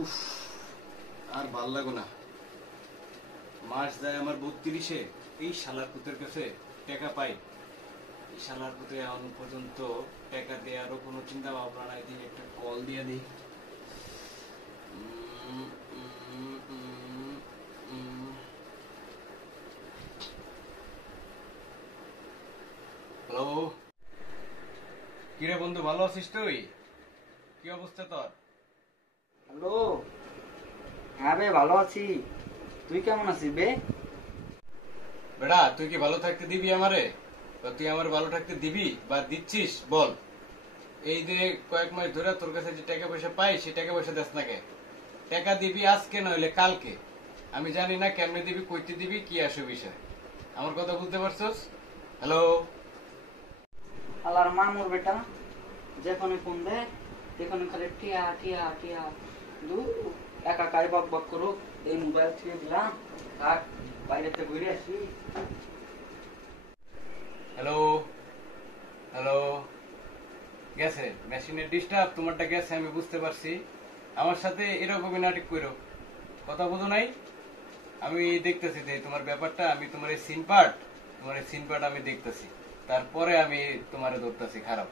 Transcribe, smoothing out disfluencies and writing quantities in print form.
উফ, আর ভাল লাগো না। মাস যায় আমার 32-এ, এই শালার পুতের কাছে টাকা পাই। এই শালার পুতে এখন পর্যন্ত টাকা দেওয়ারও কোনো চিন্তা ভাবনা নাই। দিয়ে একটা কল দিয়ে দিই। হ্যালো, কিরে বন্ধু, ভালো আছিস তুই? কি অবস্থা তোর? হ্যালো। হ্যাঁ বে, ভালো আছি। তুই কেমন আছিস বে? বেড়া, তুই কি ভালো থাকতে দিবি আমারে? বা তুই আমার ভালো থাকতে দিবি বা দিচ্ছিস বল? এই যে কয়েক মাস ধরে তোর কাছে যে টাকা পয়সা পাই, সেই টাকা পয়সা দেস না কে? টাকা দিবি আজকে নইলে কালকে। আমি জানি না কেমনে দিবি, কইতে দিবি, কি আসে বিষয়। আমার কথা বুঝতে পারছস? হ্যালো। আল্লাহর মামুর বেটা, যেখানে ফোন দে সেখানে খালি টিয়া টিয়া টিয়া। দু একা কাই বক বক করুক, এই মোবাইল ছুঁয়ে দিলাম। থাক, বাইরেতে ঘুরে আসি। হ্যালো। হ্যালো। গেছে মেশিনের ডিস্টার্ব, তোমারটা গেছে, আমি বুঝতে পারছি। আমার সাথে এরকমই নাটক করো, কথা বোঝো নাই? আমি দেখতেছি যে তোমার ব্যাপারটা, আমি তোমার এই সিন পার্ট আমি দেখতেছি। তারপরে আমি তোমারে ধরতেছি খারাপ।